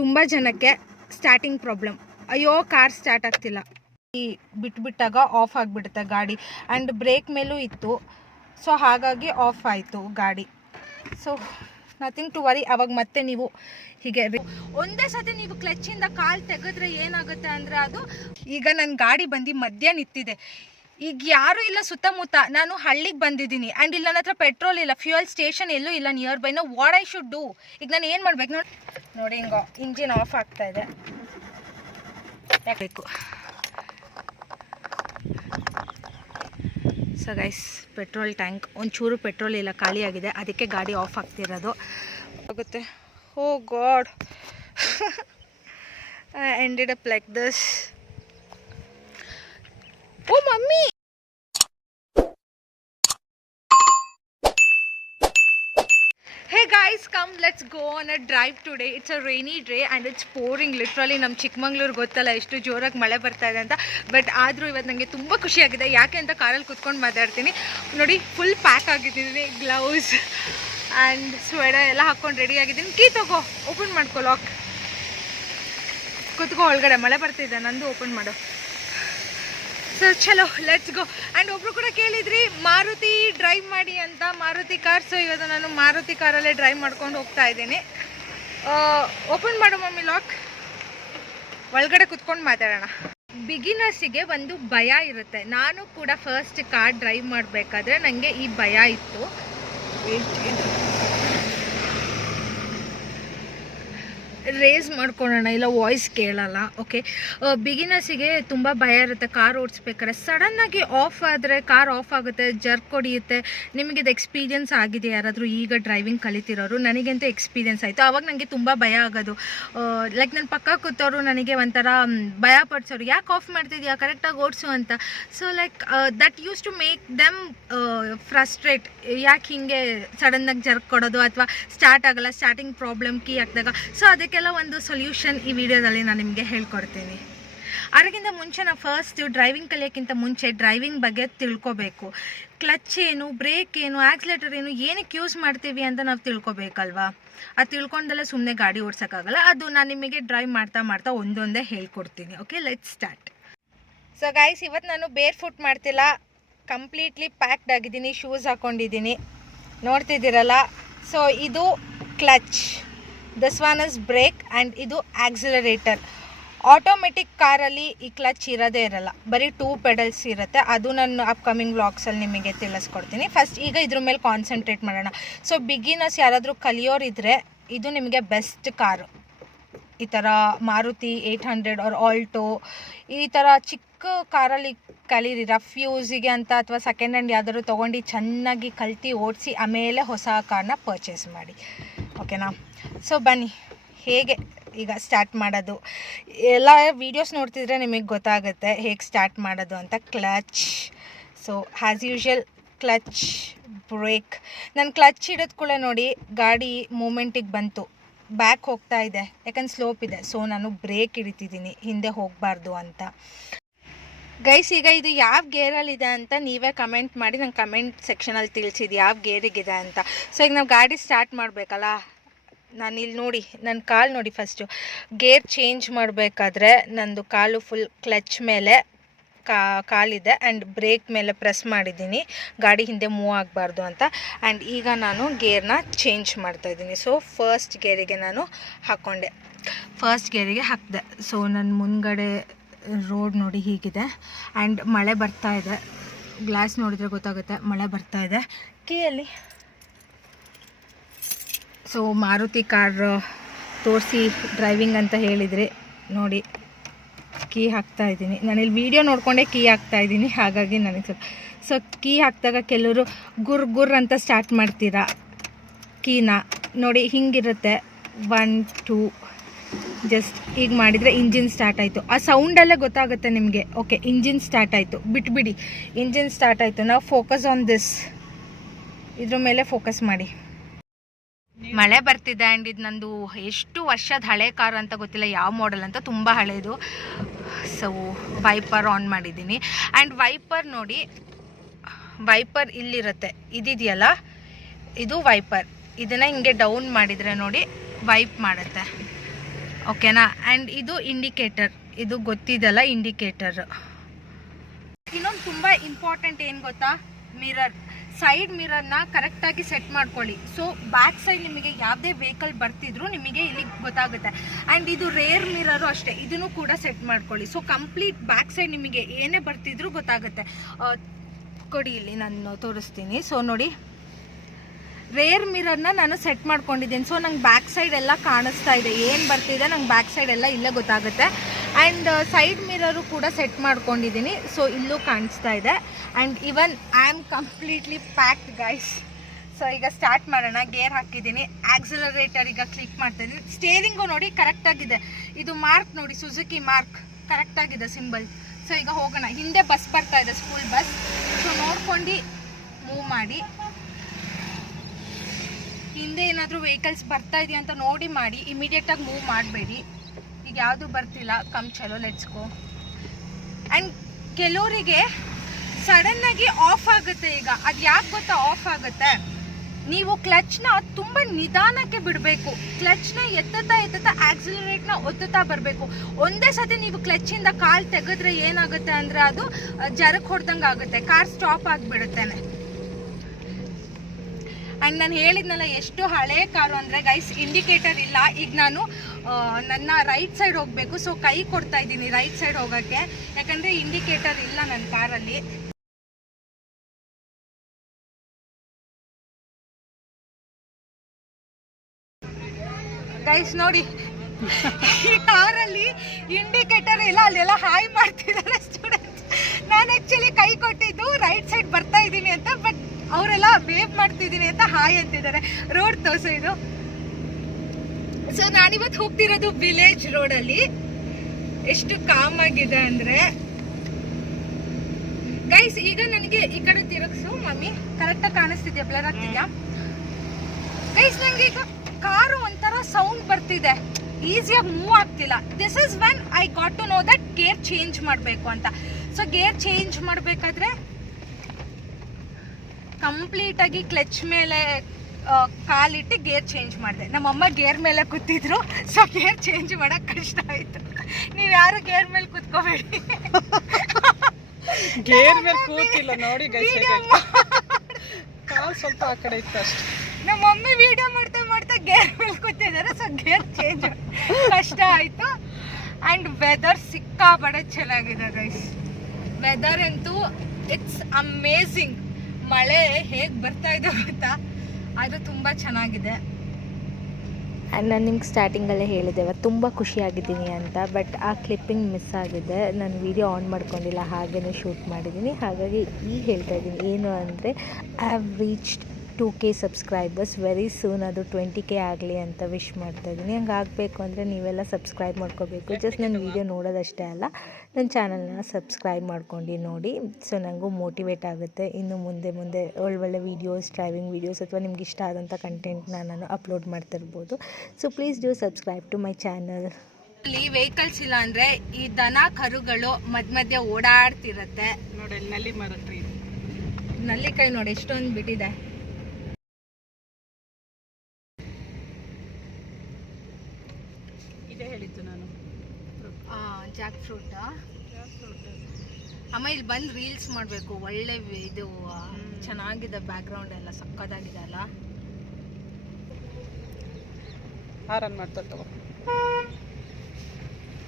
ತುಂಬ ಜನಕ್ಕೆ starting problem, ಅಯ್ಯೋ ಕಾರ್ ಸ್ಟಾರ್ಟ್ ಆಗ್ತಿಲ್ಲ, ಈ ಬಿಟ್ಬಿಟ್ಟಾಗ ಆಫ್ ಆಗಿಬಿಡುತ್ತೆ ಗಾಡಿ. ಆ್ಯಂಡ್ ಬ್ರೇಕ್ ಮೇಲೂ ಇತ್ತು, ಸೊ ಹಾಗಾಗಿ ಆಫ್ ಆಯಿತು ಗಾಡಿ. So nothing to worry. ಅವಾಗ ಮತ್ತೆ ನೀವು ಹೀಗೆ ಒಂದೇ ಸತಿ ನೀವು ಕ್ಲಚ್ಚಿಂದ ಕಾಲು ತೆಗೆದ್ರೆ ಏನಾಗುತ್ತೆ ಅಂದರೆ, ಅದು ಈಗ ನನ್ನ ಗಾಡಿ ಬಂದು ಮಧ್ಯ ನಿಂತಿದೆ, ಈಗ ಯಾರೂ ಇಲ್ಲ ಸುತ್ತಮುತ್ತ, ನಾನು ಹಳ್ಳಿಗೆ ಬಂದಿದ್ದೀನಿ ಆ್ಯಂಡ್ ಇಲ್ಲಿ ನನ್ನ ಹತ್ರ ಪೆಟ್ರೋಲ್ ಇಲ್ಲ, ಫ್ಯೂಯಲ್ ಸ್ಟೇಷನ್ ಎಲ್ಲೂ ಇಲ್ಲ ನಿಯರ್ ಬೈ. ನಾವು ವಾಟ್ ಐ ಶುಡ್ ಡೂ? ಈಗ ನಾನು ಏನು ಮಾಡ್ಬೇಕು ನೋಡಿ ಹಿಂಗೆ ಇಂಜಿನ್ ಆಫ್ ಆಗ್ತಾ ಇದೆ. ಬೇಕು ಸೊ ಗೈಸ್, ಪೆಟ್ರೋಲ್ ಟ್ಯಾಂಕ್ ಒಂಚೂರು ಪೆಟ್ರೋಲ್ ಇಲ್ಲ, ಖಾಲಿಯಾಗಿದೆ, ಅದಕ್ಕೆ ಗಾಡಿ ಆಫ್ ಆಗ್ತಿರೋದು. ಆಗುತ್ತೆ. Oh god, I ended up like this. Oh mummy, hey guys, come let's go on a drive today. It's a rainy day and it's pouring literally. ನಮ್ಮ ಚಿಕ್ಕಮಂಗ್ಳೂರು ಗೊತ್ತಲ್ಲ ಎಷ್ಟು ಜೋರಾಗಿ ಮಳೆ ಬರ್ತಾ ಇದೆ ಅಂತ. ಬಟ್ ಆದರೂ ಇವತ್ತು ನನಗೆ ತುಂಬ ಖುಷಿಯಾಗಿದೆ. ಯಾಕೆ ಅಂತ ಕಾರಲ್ಲಿ ಕುತ್ಕೊಂಡು ಮಾತಾಡ್ತೀನಿ ನೋಡಿ. ಫುಲ್ ಪ್ಯಾಕ್ ಆಗಿದ್ದೀನಿ, ಗ್ಲೌಸ್ ಆ್ಯಂಡ್ ಸ್ವೆಟರ್ ಎಲ್ಲ ಹಾಕ್ಕೊಂಡು ರೆಡಿ ಆಗಿದ್ದೀನಿ. ಕೀ ತಗೋ, ಓಪನ್ ಮಾಡ್ಕೊ, ಲಾಕ್. ಕುತ್ಕೋ ಒಳಗಡೆ, ಮಳೆ ಬರ್ತಿದೆ, ನಂದು ಓಪನ್ ಮಾಡು. ಸೊ ಚಲೋ ಲೆಟ್ಸ್ ಗೋ. ಆ್ಯಂಡ್ ಒಬ್ಬರು ಕೂಡ ಕೇಳಿದ್ರಿ ಮಾರುತಿ ಡ್ರೈವ್ ಮಾಡಿ ಅಂತ, ಮಾರುತಿ ಕಾರ್. ಸೊ ಇವತ್ತು ನಾನು ಮಾರುತಿ ಕಾರಲ್ಲೇ ಡ್ರೈವ್ ಮಾಡ್ಕೊಂಡು ಹೋಗ್ತಾ ಇದ್ದೀನಿ. ಓಪನ್ ಮಾಡು ಮಮ್ಮಿ, ಲಾಕ್. ಒಳಗಡೆ ಕುತ್ಕೊಂಡು ಮಾತಾಡೋಣ. ಬಿಗಿನರ್ಸಿಗೆ ಒಂದು ಭಯ ಇರುತ್ತೆ. ನಾನು ಕೂಡ ಫಸ್ಟ್ ಕಾರ್ ಡ್ರೈವ್ ಮಾಡಬೇಕಾದ್ರೆ ನನಗೆ ಈ ಭಯ ಇತ್ತು. ರೇಸ್ ಮಾಡ್ಕೊಳ್ಳೋಣ, ಇಲ್ಲ ವಾಯ್ಸ್ ಕೇಳಲ್ಲ. ಓಕೆ, ಬಿಗಿನರ್ಸಿಗೆ ತುಂಬ ಭಯ ಇರುತ್ತೆ ಕಾರ್ ಓಡಿಸ್ಬೇಕಾದ್ರೆ. ಸಡನ್ನಾಗಿ ಆಫ್ ಆದರೆ ಕಾರ್ ಆಫ್ ಆಗುತ್ತೆ, ಜರ್ಕ್ ಹೊಡಿಯುತ್ತೆ. ನಿಮಗೆ ಇದು ಎಕ್ಸ್ಪೀರಿಯನ್ಸ್ ಆಗಿದೆ ಯಾರಾದರೂ ಈಗ ಡ್ರೈವಿಂಗ್ ಕಲಿತಿರೋರು? ನನಗಂತೂ ಎಕ್ಸ್ಪೀರಿಯನ್ಸ್ ಆಯಿತು. ಆವಾಗ ನನಗೆ ತುಂಬ ಭಯ ಆಗೋದು. ಲೈಕ್ ನನ್ನ ಪಕ್ಕ ಕೂತವರು ನನಗೆ ಒಂಥರ ಭಯ ಪಡಿಸೋರು, ಯಾಕೆ ಆಫ್ ಮಾಡ್ತಿದ್ಯಾ, ಕರೆಕ್ಟಾಗಿ ಓಡಿಸು ಅಂತ. So like that used to make them frustrate. ಯಾಕೆ ಹೀಗೆ ಸಡನ್ನಾಗಿ ಜರ್ಕ್ ಕೊಡೋದು ಅಥವಾ ಸ್ಟಾರ್ಟ್ ಆಗೋಲ್ಲ, ಸ್ಟಾರ್ಟಿಂಗ್ ಪ್ರಾಬ್ಲಮ್ ಕೀ ಹಾಕಿದಾಗ. ಸೊ ಅದಕ್ಕೆಲ್ಲ ಒಂದು ಸೊಲ್ಯೂಷನ್ ಈ ವಿಡಿಯೋದಲ್ಲಿ ನಾನು ನಿಮಗೆ ಹೇಳ್ಕೊಡ್ತೀನಿ. ಅದಕ್ಕಿಂತ ಮುಂಚೆ ನಾವು ಫಸ್ಟ್ ಡ್ರೈವಿಂಗ್ ಕಲಿಯೋಕ್ಕಿಂತ ಮುಂಚೆ ಡ್ರೈವಿಂಗ್ ಬಗ್ಗೆ ತಿಳ್ಕೊಬೇಕು. ಕ್ಲಚ್ ಏನು, ಬ್ರೇಕ್ ಏನು, ಆಕ್ಸಿಲೇಟರ್ ಏನು, ಏನಕ್ಕೆ ಯೂಸ್ ಮಾಡ್ತೀವಿ ಅಂತ ನಾವು ತಿಳ್ಕೊಬೇಕಲ್ವಾ. ಅದು ತಿಳ್ಕೊಂಡಲ್ಲೇ ಸುಮ್ಮನೆ ಗಾಡಿ ಓಡ್ಸೋಕ್ಕಾಗಲ್ಲ. ಅದು ನಾನು ನಿಮಗೆ ಡ್ರೈವ್ ಮಾಡ್ತಾ ಮಾಡ್ತಾ ಒಂದೊಂದೇ ಹೇಳ್ಕೊಡ್ತೀನಿ. Okay, let's start. So guys, ಇವತ್ತು ನಾನು ಬೇರ್ ಫುಟ್ ಮಾಡ್ತಿಲ್ಲ, ಕಂಪ್ಲೀಟ್ಲಿ ಪ್ಯಾಕ್ಡ್ ಆಗಿದ್ದೀನಿ, ಶೂಸ್ ಹಾಕ್ಕೊಂಡಿದ್ದೀನಿ, ನೋಡ್ತಿದ್ದೀರಲ್ಲ. ಸೊ ಇದು clutch, this one is brake and ಇದು ಆಕ್ಸಿಲರೇಟರ್. ಆಟೋಮೆಟಿಕ್ ಕಾರಲ್ಲಿ ಈ ಕ್ಲಚ್ ಇರೋದೇ ಇರಲ್ಲ, ಬರೀ 2 ಪೆಡಲ್ಸ್ ಇರುತ್ತೆ. ಅದು ನಾನು ಅಪ್ಕಮಿಂಗ್ ವ್ಲಾಗ್ಸಲ್ಲಿ ನಿಮಗೆ ತಿಳಿಸ್ಕೊಡ್ತೀನಿ. ಫಸ್ಟ್ ಈಗ ಇದ್ರ ಮೇಲೆ ಕಾನ್ಸಂಟ್ರೇಟ್ ಮಾಡೋಣ. ಸೊ ಬಿಗಿನರ್ಸ್ ಯಾರಾದರೂ ಕಲಿಯೋರಿದ್ರೆ ಇದು ನಿಮಗೆ ಬೆಸ್ಟ್ ಕಾರು. ಈ ಥರ ಮಾರುತಿ 800 ಆರ್ ಆಲ್ಟೋ ಈ ಥರ ಚಿಕ್ಕ ಕಾರಲ್ಲಿ ಕಲೀರಿ. ರಫ್ ಯೂಸಿಗೆ ಅಂತ ಅಥವಾ ಸೆಕೆಂಡ್ ಹ್ಯಾಂಡ್ ಯಾವ್ದಾದ್ರು ತೊಗೊಂಡು ಚೆನ್ನಾಗಿ ಕಲ್ತು ಓಡಿಸಿ ಆಮೇಲೆ ಹೊಸ ಕಾರ್ನ ಪರ್ಚೇಸ್ ಮಾಡಿ. ಓಕೆನಾ? ಸೊ ಬನ್ನಿ, ಹೇಗೆ ಈಗ ಸ್ಟಾರ್ಟ್ ಮಾಡೋದು. ಎಲ್ಲ ವೀಡಿಯೋಸ್ ನೋಡ್ತಿದ್ರೆ ನಿಮಗೆ ಗೊತ್ತಾಗುತ್ತೆ ಹೇಗೆ ಸ್ಟಾರ್ಟ್ ಮಾಡೋದು ಅಂತ. Clutch, so as usual clutch, brake. ನಾನು ಕ್ಲಚ್ ಹಿಡಿದ ಕೂಡ ನೋಡಿ ಗಾಡಿ ಮೂಮೆಂಟಿಗೆ ಬಂತು, ಬ್ಯಾಕ್ ಹೋಗ್ತಾ ಇದೆ, ಯಾಕಂದ್ರೆ ಸ್ಲೋಪ್ ಇದೆ. ಸೊ ನಾನು ಬ್ರೇಕ್ ಹಿಡಿತಿದ್ದೀನಿ ಹಿಂದೆ ಹೋಗಬಾರ್ದು ಅಂತ. ಗೈಸ್, ಈಗ ಇದು ಯಾವ ಗೇರಲ್ಲಿದೆ ಅಂತ ನೀವೇ ಕಮೆಂಟ್ ಮಾಡಿ ನಂಗೆ ಕಮೆಂಟ್ ಸೆಕ್ಷನಲ್ಲಿ ತಿಳಿಸಿದ್ದು ಯಾವ ಗೇರಿಗಿದೆ ಅಂತ. ಸೊ ಈಗ ನಾವು ಗಾಡಿ ಸ್ಟಾರ್ಟ್ ಮಾಡಬೇಕಲ್ಲ. ನಾನು ಇಲ್ಲಿ ನೋಡಿ, ನನ್ನ ಕಾಲು ನೋಡಿ, ಫಸ್ಟು ಗೇರ್ ಚೇಂಜ್ ಮಾಡಬೇಕಾದ್ರೆ ನಂದು ಕಾಲು ಫುಲ್ ಕ್ಲಚ್ ಮೇಲೆ ಕಾಲಿದೆ ಆ್ಯಂಡ್ ಬ್ರೇಕ್ ಮೇಲೆ ಪ್ರೆಸ್ ಮಾಡಿದ್ದೀನಿ, ಗಾಡಿ ಹಿಂದೆ ಮೂವ್ ಆಗಬಾರ್ದು ಅಂತ. ಆ್ಯಂಡ್ ಈಗ ನಾನು ಗೇರ್ನ ಚೇಂಜ್ ಮಾಡ್ತಾಯಿದ್ದೀನಿ. ಸೊ ಫಸ್ಟ್ ಗೇರಿಗೆ ನಾನು ಹಾಕ್ಕೊಂಡೆ, ಫಸ್ಟ್ ಗೇರಿಗೆ ಹಾಕಿದೆ. ಸೊ ನನ್ನ ಮುಂದ್ಗಡೆ ರೋಡ್ ನೋಡಿ ಹೀಗಿದೆ ಆ್ಯಂಡ್ ಮಳೆ ಬರ್ತಾ ಇದೆ. ಗ್ಲಾಸ್ ನೋಡಿದರೆ ಗೊತ್ತಾಗುತ್ತೆ ಮಳೆ ಬರ್ತಾ ಇದೆ. ಕೀಯಲ್ಲಿ ಸೊ ಮಾರುತಿ ಕಾರ್ ತೋರಿಸಿ ಡ್ರೈವಿಂಗ್ ಅಂತ ಹೇಳಿದರೆ ನೋಡಿ, ಕೀ ಹಾಕ್ತಾಯಿದ್ದೀನಿ. ನಾನಿಲ್ಲಿ ವೀಡಿಯೋ ನೋಡಿಕೊಂಡೇ ಕೀ ಹಾಕ್ತಾಯಿದ್ದೀನಿ, ಹಾಗಾಗಿ ನನಗೆ ಸೊ ಕೀ ಹಾಕಿದಾಗ ಕೆಲವರು ಗುರ್ ಅಂತ ಸ್ಟಾರ್ಟ್ ಮಾಡ್ತೀರಾ ಕೀನ. ನೋಡಿ ಹಿಂಗಿರುತ್ತೆ, 1 2 ಜಸ್ಟ್ ಈಗ ಮಾಡಿದರೆ ಇಂಜಿನ್ ಸ್ಟಾರ್ಟ್ ಆಯಿತು. ಆ ಸೌಂಡಲ್ಲೇ ಗೊತ್ತಾಗುತ್ತೆ ನಿಮಗೆ. ಓಕೆ, ಇಂಜಿನ್ ಸ್ಟಾರ್ಟ್ ಆಯಿತು, ಬಿಟ್ಬಿಡಿ, ಇಂಜಿನ್ ಸ್ಟಾರ್ಟ್ ಆಯಿತು. ನಾವು ಫೋಕಸ್ ಆನ್ ದಿಸ್, ಇದ್ರ ಮೇಲೆ ಫೋಕಸ್ ಮಾಡಿ. ಮಳೆ ಬರ್ತಿದೆ ಆ್ಯಂಡ್ ಇದು ನಂದು ಎಷ್ಟು ವರ್ಷದ ಹಳೆ ಕಾರು ಅಂತ ಗೊತ್ತಿಲ್ಲ, ಯಾವ ಮಾಡೆಲ್ ಅಂತ, ತುಂಬ ಹಳೆಯದು. ಸೊ ವೈಪರ್ ಆನ್ ಮಾಡಿದ್ದೀನಿ ಆ್ಯಂಡ್ ವೈಪರ್ ನೋಡಿ, ವೈಪರ್ ಇಲ್ಲಿರುತ್ತೆ, ಇದಿದೆಯಲ್ಲ ಇದು ವೈಪರ್. ಇದನ್ನು ಹಿಂಗೆ ಡೌನ್ ಮಾಡಿದರೆ ನೋಡಿ ವೈಪ್ ಮಾಡುತ್ತೆ. ಓಕೆನಾ. ಆ್ಯಂಡ್ ಇದು ಇಂಡಿಕೇಟರ್, ಇದು ಗೊತ್ತಿದೆಲ್ಲ ಇಂಡಿಕೇಟರ್. ಇನ್ನೊಂದು ತುಂಬ ಇಂಪಾರ್ಟೆಂಟ್ ಏನು ಗೊತ್ತಾ, ಮಿರರ್. ಸೈಡ್ ಮಿರರ್ನ ಕರೆಕ್ಟಾಗಿ ಸೆಟ್ ಮಾಡ್ಕೊಳ್ಳಿ. ಸೊ ಬ್ಯಾಕ್ ಸೈಡ್ ನಿಮಗೆ ಯಾವುದೇ ವೆಹಿಕಲ್ ಬರ್ತಿದ್ರು ನಿಮಗೆ ಇಲ್ಲಿ ಗೊತ್ತಾಗುತ್ತೆ. ಆ್ಯಂಡ್ ಇದು ರೇರ್ ಮಿರರು ಅಷ್ಟೇ, ಇದನ್ನು ಕೂಡ ಸೆಟ್ ಮಾಡ್ಕೊಳ್ಳಿ. ಸೊ ಕಂಪ್ಲೀಟ್ ಬ್ಯಾಕ್ ಸೈಡ್ ನಿಮಗೆ ಏನೇ ಬರ್ತಿದ್ರು ಗೊತ್ತಾಗುತ್ತೆ. ಕೊಡಿ ಇಲ್ಲಿ ನಾನು ತೋರಿಸ್ತೀನಿ. ಸೊ ನೋಡಿ, ರೇರ್ ಮಿರರ್ನ ನಾನು ಸೆಟ್ ಮಾಡ್ಕೊಂಡಿದ್ದೀನಿ. ಸೊ ನಂಗೆ ಬ್ಯಾಕ್ ಸೈಡ್ ಎಲ್ಲ ಕಾಣಿಸ್ತಾ ಇದೆ, ಏನು ಬರ್ತಿದೆ ನಂಗೆ ಬ್ಯಾಕ್ ಸೈಡ್ ಎಲ್ಲ ಇಲ್ಲೇ ಗೊತ್ತಾಗುತ್ತೆ. ಆ್ಯಂಡ್ ಸೈಡ್ ಮಿರರು ಕೂಡ ಸೆಟ್ ಮಾಡ್ಕೊಂಡಿದ್ದೀನಿ. ಸೊ ಇಲ್ಲೂ ಕಾಣಿಸ್ತಾ ಇದೆ. And even I am completely packed guys. So ಈಗ ಸ್ಟಾರ್ಟ್ ಮಾಡೋಣ. ಗೇರ್ ಹಾಕಿದ್ದೀನಿ, ಆಕ್ಸಿಲರೇಟರ್ ಈಗ ಕ್ಲಿಕ್ ಮಾಡ್ತಾಯಿದ್ದೀನಿ. ಸ್ಟೇರಿಂಗು ನೋಡಿ ಕರೆಕ್ಟಾಗಿದೆ. ಇದು ಮಾರ್ಕ್ ನೋಡಿ, ಸುಜುಕಿ ಮಾರ್ಕ್ ಕರೆಕ್ಟಾಗಿದೆ ಸಿಂಬಲ್. ಸೊ ಈಗ ಹೋಗೋಣ. ಹಿಂದೆ ಬಸ್ ಬರ್ತಾ ಇದೆ, ಸ್ಕೂಲ್ ಬಸ್. ಸೊ ನೋಡ್ಕೊಂಡು ಮೂವ್ ಮಾಡಿ. ಹಿಂದೆ ಏನಾದರೂ ವೆಹಿಕಲ್ಸ್ ಬರ್ತಾ ಇದೆಯಾ ಅಂತ ನೋಡಿ ಮಾಡಿ, ಇಮಿಡಿಯೇಟಾಗಿ ಮೂವ್ ಮಾಡಬೇಡಿ. ಈಗ ಯಾವುದು ಬರ್ತಿಲ್ಲ, ಕಮ್ ಚಲೋ ಲೆಟ್ಸ್ ಗೋ. ಆ್ಯಂಡ್ ಕೆಲವರಿಗೆ ಸಡನ್ನಾಗಿ ಆಫ್ ಆಗುತ್ತೆ. ಈಗ ಅದು ಯಾಕೆ ಗೊತ್ತಾ ಆಫ್ ಆಗುತ್ತೆ, ನೀವು ಕ್ಲಚ್ನ ತುಂಬ ನಿಧಾನಕ್ಕೆ ಬಿಡಬೇಕು. ಕ್ಲಚ್ನ ಎತ್ತುತ್ತಾ ಆಕ್ಸಿಲರೇಟ್ನ ಒತ್ತುತ್ತಾ ಬರಬೇಕು. ಒಂದೇ ಸತಿ ನೀವು ಕ್ಲಚ್ಚಿಂದ ಕಾಲು ತೆಗೆದ್ರೆ ಏನಾಗುತ್ತೆ ಅಂದರೆ ಅದು ಜರಕ್ ಹೊಡೆದಂಗೆ ಆಗುತ್ತೆ, ಕಾರ್ ಸ್ಟಾಪ್ ಆಗಿಬಿಡುತ್ತೇನೆ. ಆ್ಯಂಡ್ ನಾನು ಹೇಳಿದ್ನಲ್ಲ ಎಷ್ಟು ಹಳೆ ಕಾರು ಅಂದರೆ ಗೈಸ್, ಇಂಡಿಕೇಟರ್ ಇಲ್ಲ. ಈಗ ನಾನು ನನ್ನ ರೈಟ್ ಸೈಡ್ ಹೋಗಬೇಕು. ಸೊ ಕೈ ಕೊಡ್ತಾ ಇದ್ದೀನಿ ರೈಟ್ ಸೈಡ್ ಹೋಗೋಕ್ಕೆ, ಯಾಕಂದರೆ ಇಂಡಿಕೇಟರ್ ಇಲ್ಲ ನನ್ನ ಕಾರಲ್ಲಿ. ಗೈಸ್ ನೋಡಿ, ಈ ಕಾರಲ್ಲಿ ಇಂಡಿಕೇಟರ್ ಇಲ್ಲ. ಅಲ್ಲೆಲ್ಲ ಹಾಯ್ ಮಾಡ್ತಿದ್ದಾರೆ ಸ್ಟೂಡೆಂಟ್ಸ್. ನಾನು ಆ್ಯಕ್ಚುಲಿ ಕೈ ಕೊಟ್ಟಿದ್ದು ರೈಟ್ ಸೈಡ್ ಬರ್ತಾ ಇದ್ದೀನಿ ಅಂತ, ಬಟ್ ಅವರೆಲ್ಲ ವೇವ್ ಮಾಡ್ತಿದ್ದೀನಿ ಅಂತ ಹಾಯ್ ಅಂತಿದ್ದಾರೆ. ರೋಡ್ ತೋರಿಸು ಇದು. ಸೊ ನಾನಿವತ್ತು ಹೋಗ್ತಿರೋದು ವಿಲೇಜ್ ರೋಡಲ್ಲಿ. ಎಷ್ಟು ಕಾಮ್ ಆಗಿದೆ ಅಂದರೆ ಗೈಸ್. ಈಗ ನನಗೆ ಈ ಕಡೆ ತಿರುಗಿಸು ಮಮ್ಮಿ, ಕರೆಕ್ಟಾಗಿ ಕಾಣಿಸ್ತಿದ್ಯಾ, ಬ್ಲರ್ ಆಗ್ತಿದ್ಯಾ ಗೈಸ್? ನನಗೆ ಈಗ ಕಾರು ಒಂಥರ ಸೌಂಡ್ ಬರ್ತಿದೆ, ಈಸಿಯಾಗಿ ಮೂವ್ ಆಗ್ತಿಲ್ಲ. This is when I got to know that gear change ಮಾಡಬೇಕು ಅಂತ. ಸೊ ಗೇರ್ ಚೇಂಜ್ ಮಾಡಬೇಕಾದ್ರೆ ಕಂಪ್ಲೀಟಾಗಿ ಕ್ಲಚ್ ಮೇಲೆ ಕಾಲಿಟ್ಟು ಗೇರ್ ಚೇಂಜ್ ಮಾಡಿದೆ. ನಮ್ಮಮ್ಮ ಗೇರ್ ಮೇಲೆ ಕೂತಿದ್ರು, ಸೊ ಗೇರ್ ಚೇಂಜ್ ಮಾಡೋಕ್ಕೆ ಕಷ್ಟ ಆಯಿತು. ನೀವು ಯಾರು ಗೇರ್ ಮೇಲೆ ಕೂತ್ಕೋಬೇಡಿ. ಗೇರ್ ಮೇಲೆ ಕೂತಿಲ್ಲ ನೋಡಿ ಗೈಸ್, ಕಾಲ್ ಸ್ವಲ್ಪ ಆ ಕಡೆ ಇತ್ತು ಅಷ್ಟೇ. ನಮ್ಮ ಮಮ್ಮಿ ವಿಡಿಯೋ ಮಾಡ್ತಾ ಗೇರ್ ಮೇಲೆ ಕೂತಿದ್ದಾರೆ. ಸೊ ಗೇರ್ ಚೇಂಜ್ ಕಷ್ಟ ಆಯಿತು. ಆ್ಯಂಡ್ ವೆದರ್ ಸಿಕ್ಕಾಪಟ್ಟೆ ಚೆನ್ನಾಗಿದೆ ಗೈಸ್. ವೆದರ್ ಅಂತೂ ಇಟ್ಸ್ ಅಮೇಝಿಂಗ್. ಮಳೆ ಹೇಗೆ ಬರ್ತಾ ಇದೆ ಗೊತ್ತಾ, ಅದು ತುಂಬ ಚೆನ್ನಾಗಿದೆ. ಆ್ಯಂಡ್ ನಾನು ನಿಮ್ಗೆ ಸ್ಟಾರ್ಟಿಂಗಲ್ಲೇ ಹೇಳಿದೆ ತುಂಬ ಖುಷಿಯಾಗಿದ್ದೀನಿ ಅಂತ, ಬಟ್ ಆ ಕ್ಲಿಪ್ಪಿಂಗ್ ಮಿಸ್ ಆಗಿದೆ. ನಾನು ವೀಡಿಯೋ ಆನ್ ಮಾಡ್ಕೊಂಡಿಲ್ಲ, ಹಾಗೇ ಶೂಟ್ ಮಾಡಿದ್ದೀನಿ. ಹಾಗಾಗಿ ಈಗ ಹೇಳ್ತಾ ಇದ್ದೀನಿ ಏನು ಅಂದರೆ, I have reached 2K subscribers. Very soon ಅದು 20K ಆಗಲಿ ಅಂತ ವಿಶ್ ಮಾಡ್ತಾಯಿದ್ದೀನಿ. ಹಂಗೆ ಆಗಬೇಕು ಅಂದರೆ ನೀವೆಲ್ಲ ಸಬ್ಸ್ಕ್ರೈಬ್ ಮಾಡ್ಕೋಬೇಕು. ಜಸ್ಟ್ ನನ್ನ ವೀಡಿಯೋ ನೋಡೋದಷ್ಟೇ ಅಲ್ಲ, ನನ್ನ ಚಾನಲ್ನ ಸಬ್ಸ್ಕ್ರೈಬ್ ಮಾಡ್ಕೊಂಡು ನೋಡಿ. ಸೊ ನನಗೂ ಮೋಟಿವೇಟ್ ಆಗುತ್ತೆ, ಇನ್ನು ಮುಂದೆ ಒಳ್ಳೊಳ್ಳೆ ವೀಡಿಯೋಸ್, ಡ್ರೈವಿಂಗ್ ವೀಡಿಯೋಸ್ ಅಥವಾ ನಿಮ್ಗೆ ಇಷ್ಟ ಆದಂಥ ಕಂಟೆಂಟ್ನ ನಾನು ಅಪ್ಲೋಡ್ ಮಾಡ್ತಿರ್ಬೋದು. So please do subscribe to my channel. ಅಲ್ಲಿ ವೆಹಿಕಲ್ಸ್ ಇಲ್ಲ ಅಂದರೆ ಈ ದನ ಕರುಗಳು ಮಧ್ಯೆ ಓಡಾಡ್ತಿರತ್ತೆ ನೋಡಿ. ನಲ್ಲಿ ಮರ ಟ್ರೀ, ನಲ್ಲಿಕಾಯಿ ನೋಡಿ ಎಷ್ಟೊಂದು ಬಿಟ್ಟಿದೆ. ಇದೇ ಹೇಳಿದ್ದು ನಾನು, ಜಾಕ್ ಫ್ರೂಟ್. ಅಮ್ಮ ಇಲ್ಲಿ ಬಂದು ರೀಲ್ಸ್ ಮಾಡಬೇಕು. ಒಳ್ಳೆ ಇದು ಚೆನ್ನಾಗಿದೆ, ಬ್ಯಾಕ್ಗ್ರೌಂಡ್ ಎಲ್ಲ ಸಕ್ಕದಾಗಿದೆ ಅಲ್ಲ. ಹಾರನ್ ಮಾಡ್ತಾ ತಗೋ,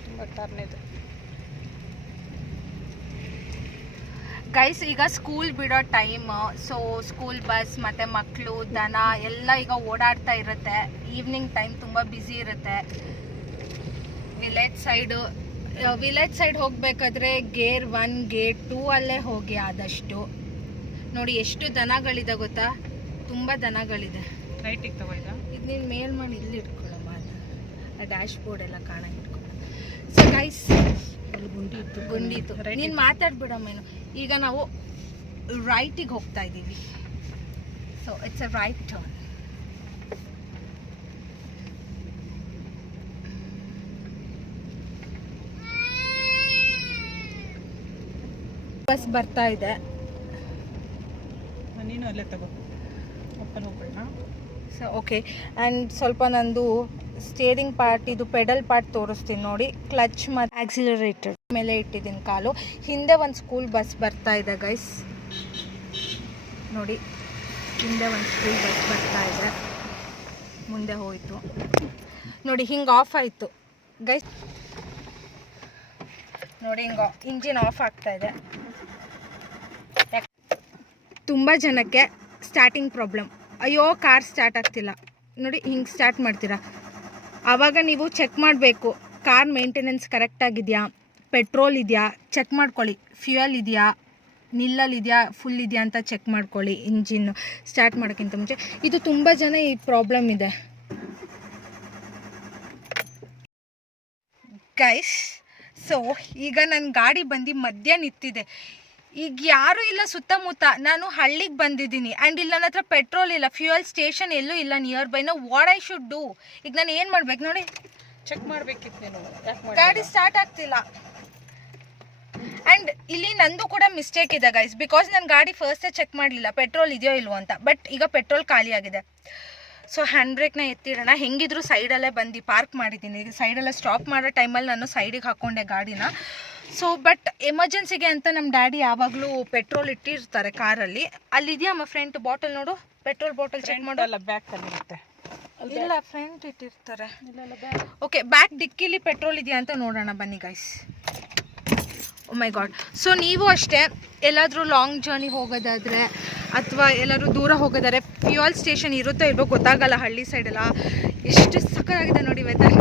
ತುಂಬ ಟರ್ನಿದೆ ಗೈಸ್. ಈಗ ಸ್ಕೂಲ್ ಬಿಡೋ ಟೈಮ್. ಸೊ ಸ್ಕೂಲ್ ಬಸ್ ಮತ್ತು ಮಕ್ಕಳು, ದನ ಎಲ್ಲ ಈಗ ಓಡಾಡ್ತಾ ಇರುತ್ತೆ. ಈವ್ನಿಂಗ್ ಟೈಮ್ ತುಂಬ ಬ್ಯುಸಿ ಇರುತ್ತೆ. ವಿಲೇಜ್ ಸೈಡ್ ಹೋಗಬೇಕಾದ್ರೆ ಗೇರ್ 1 ಗೇರ್ 2 ಅಲ್ಲೇ ಹೋಗಿ ಆದಷ್ಟು. ನೋಡಿ ಎಷ್ಟು ದನಗಳಿದೆ ಗೊತ್ತಾ, ತುಂಬ ದನಗಳಿದೆ. ರೈಟಿಗೆ ತಗೋಯ್ದ ಇದು ನೀನು ಮೇಲ್ ಮಾಡಿ ಇಲ್ಲಿ ಇಟ್ಕೊಳ್ಳಮ್ಮ, ಆ ಡ್ಯಾಶ್ ಬೋರ್ಡ್ ಎಲ್ಲ ಕಾಣಂಗೆ ಇಟ್ಕೊಳ್ಳ. ಸೊ ಗೈಸ್, ಗುಂಡಿ ಇತ್ತು, ನೀನು ಮಾತಾಡ್ಬಿಡಮ್ಮೇನು. ಈಗ ನಾವು ರೈಟಿಗೆ ಹೋಗ್ತಾ ಇದ್ದೀವಿ. So it's a right turn. Bus ಬರ್ತಾ ಇದೆ. ನೀನು ಅಲ್ಲೇ ತಗೋ, ಓಪನ್ ಹೋಗ್ಬೇಡ. So okay. ಆ್ಯಂಡ್ ಸ್ವಲ್ಪ ನಂದು ಸ್ಟೇರಿಂಗ್ ಪಾರ್ಟ್, ಇದು ಪೆಡಲ್ ಪಾರ್ಟ್ ತೋರಿಸ್ತೀನಿ ನೋಡಿ. ಕ್ಲಚ್ ಮತ್ತು ಆಕ್ಸಿಲರೇಟರ್ ಮೇಲೆ ಇಟ್ಟಿದ್ದೀನಿ ಕಾಲು. ಹಿಂದೆ ಒಂದು ಸ್ಕೂಲ್ ಬಸ್ ಬರ್ತಾ ಇದೆ ಗೈಸ್ ನೋಡಿ, ಹಿಂದೆ ಒಂದು ಸ್ಕೂಲ್ ಬಸ್ ಬರ್ತಾ ಇದೆ, ಮುಂದೆ ಹೋಯಿತು ನೋಡಿ, ಹಿಂಗೆ ಆಫ್ ಆಯಿತು ಗೈಸ್ ನೋಡಿ, ಹಿಂಗೆ ಇಂಜಿನ್ ಆಫ್ ಆಗ್ತಾ ಇದೆ. ತುಂಬ ಜನಕ್ಕೆ ಸ್ಟಾರ್ಟಿಂಗ್ ಪ್ರಾಬ್ಲಮ್, ಅಯ್ಯೋ ಕಾರ್ ಸ್ಟಾರ್ಟ್ ಆಗ್ತಿಲ್ಲ ನೋಡಿ, ಹಿಂಗೆ ಸ್ಟಾರ್ಟ್ ಮಾಡ್ತೀರಾ. ಆವಾಗ ನೀವು ಚೆಕ್ ಮಾಡಬೇಕು ಕಾರ್ ಮೇಂಟೆನೆನ್ಸ್ ಕರೆಕ್ಟಾಗಿದೆಯಾ, ಪೆಟ್ರೋಲ್ ಇದೆಯಾ ಚೆಕ್ ಮಾಡ್ಕೊಳ್ಳಿ, ಫ್ಯೂಯಲ್ ಇದೆಯಾ, ನಿಲ್ಲಲ್ಲಿದೆಯಾ, ಫುಲ್ ಇದೆಯಾ ಅಂತ ಚೆಕ್ ಮಾಡ್ಕೊಳ್ಳಿ ಇಂಜಿನ್ನು ಸ್ಟಾರ್ಟ್ ಮಾಡೋಕ್ಕಿಂತ ಮುಂಚೆ. ಇದು ತುಂಬ ಜನ ಈ ಪ್ರಾಬ್ಲಮ್ ಇದೆ ಗೈಸ್. ಸೊ ಈಗ ನನ್ನ ಗಾಡಿ ಬಂದು ಮಧ್ಯ ನಿಂತಿದೆ, ಈಗ ಯಾರೂ ಇಲ್ಲ ಸುತ್ತಮುತ್ತ, ನಾನು ಹಳ್ಳಿಗೆ ಬಂದಿದ್ದೀನಿ ಆ್ಯಂಡ್ ಇಲ್ಲಿ ನನ್ನ ಹತ್ರ ಪೆಟ್ರೋಲ್ ಇಲ್ಲ, ಫ್ಯೂಯಲ್ ಸ್ಟೇಷನ್ ಎಲ್ಲೂ ಇಲ್ಲ ನಿಯರ್ ಬೈ. ನಾವು ವಾಟ್ ಐ ಶುಡ್ ಡೂ? ಈಗ ನಾನು ಏನು ಮಾಡ್ಬೇಕು ನೋಡಿ, ಚೆಕ್ ಮಾಡಬೇಕಿತ್ತು ನೀನು, ಯಾಕೆ ಗಾಡಿ ಸ್ಟಾರ್ಟ್ ಆಗ್ತಿಲ್ಲ. ಆ್ಯಂಡ್ ಇಲ್ಲಿ ನಂದು ಕೂಡ ಮಿಸ್ಟೇಕ್ ಇದೆ ಗೈಸ್, ಬಿಕಾಸ್ ನನ್ನ ಗಾಡಿ ಫಸ್ಟೇ ಚೆಕ್ ಮಾಡಲಿಲ್ಲ ಪೆಟ್ರೋಲ್ ಇದೆಯೋ ಇಲ್ವೋ ಅಂತ. ಬಟ್ ಈಗ ಪೆಟ್ರೋಲ್ ಖಾಲಿ ಆಗಿದೆ. ಸೊ ಹ್ಯಾಂಡ್ ಬ್ರೇಕ್ನ ಎತ್ತಿಡೋಣ. ಹೆಂಗಿದ್ರು ಸೈಡಲ್ಲೇ ಬಂದು ಪಾರ್ಕ್ ಮಾಡಿದ್ದೀನಿ, ಈಗ ಸೈಡಲ್ಲೇ ಸ್ಟಾಪ್ ಮಾಡೋ ಟೈಮಲ್ಲಿ ನಾನು ಸೈಡಿಗೆ ಹಾಕ್ಕೊಂಡೆ ಗಾಡಿನ. ಸೊ ಬಟ್ ಎಮರ್ಜೆನ್ಸಿಗೆ ಅಂತ ನಮ್ಮ ಡ್ಯಾಡಿ ಯಾವಾಗಲೂ ಪೆಟ್ರೋಲ್ ಇಟ್ಟಿರ್ತಾರೆ ಕಾರಲ್ಲಿ. ಅಲ್ಲಿದೆಯಾ ಅಮ್ಮ ಫ್ರಂಟ್ ಬಾಟಲ್ ನೋಡು, ಪೆಟ್ರೋಲ್ ಬಾಟಲ್ ಚೆಕ್ ಮಾಡೋಲ್ಲ, ಬ್ಯಾಕಲ್ಲಿರುತ್ತೆ. ಇಲ್ಲ ಫ್ರಂಟ್ ಇಟ್ಟಿರ್ತಾರೆ. ಓಕೆ, ಬ್ಯಾಕ್ ಡಿಕ್ಕಿಲಿ ಪೆಟ್ರೋಲ್ ಇದೆಯಾ ಅಂತ ನೋಡೋಣ ಬನ್ನಿ ಗೈಸ್. ಓ ಮೈ ಗಾಡ್. ಸೊ ನೀವು ಅಷ್ಟೇ ಎಲ್ಲಾದರೂ ಲಾಂಗ್ ಜರ್ನಿ ಹೋಗೋದಾದರೆ ಅಥವಾ ಎಲ್ಲರೂ ದೂರ ಹೋಗೋದಾದ್ರೆ ಫ್ಯೂಯಲ್ ಸ್ಟೇಷನ್ ಇರುತ್ತೋ ಇಲ್ವೋ ಗೊತ್ತಾಗಲ್ಲ. ಹಳ್ಳಿ ಸೈಡೆಲ್ಲ ಎಷ್ಟು ಸಕ್ಕತ್ತಾಗಿದೆ ನೋಡಿ weather,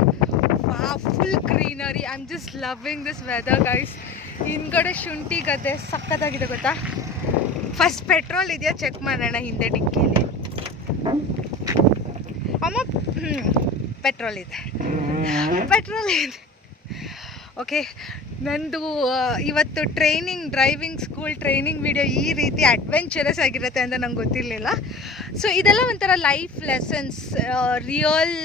full greenery. I am just loving this weather guys. ಹಿಂದ್ಗಡೆ ಶುಂಠಿ ಗದ್ದೆ ಸಕ್ಕತ್ತಾಗಿದೆ ಗೊತ್ತಾ. ಫಸ್ಟ್ ಪೆಟ್ರೋಲ್ ಇದೆಯಾ ಚೆಕ್ ಮಾಡೋಣ ಹಿಂದೆ ಡಿಕ್ಕಿಲಿ. ಅಮ್ಮ ಪೆಟ್ರೋಲ್ ಇದೆ, ಪೆಟ್ರೋಲ್ ಇದೆ. ಓಕೆ, ನಂದು ಇವತ್ತು ಡ್ರೈವಿಂಗ್ ಸ್ಕೂಲ್ ಟ್ರೈನಿಂಗ್ ವಿಡಿಯೋ ಈ ರೀತಿ ಅಡ್ವೆಂಚರಸ್ ಆಗಿರುತ್ತೆ ಅಂತ ನಂಗೆ ಗೊತ್ತಿರಲಿಲ್ಲ. ಸೊ ಇದೆಲ್ಲ ಒಂಥರ life lessons, real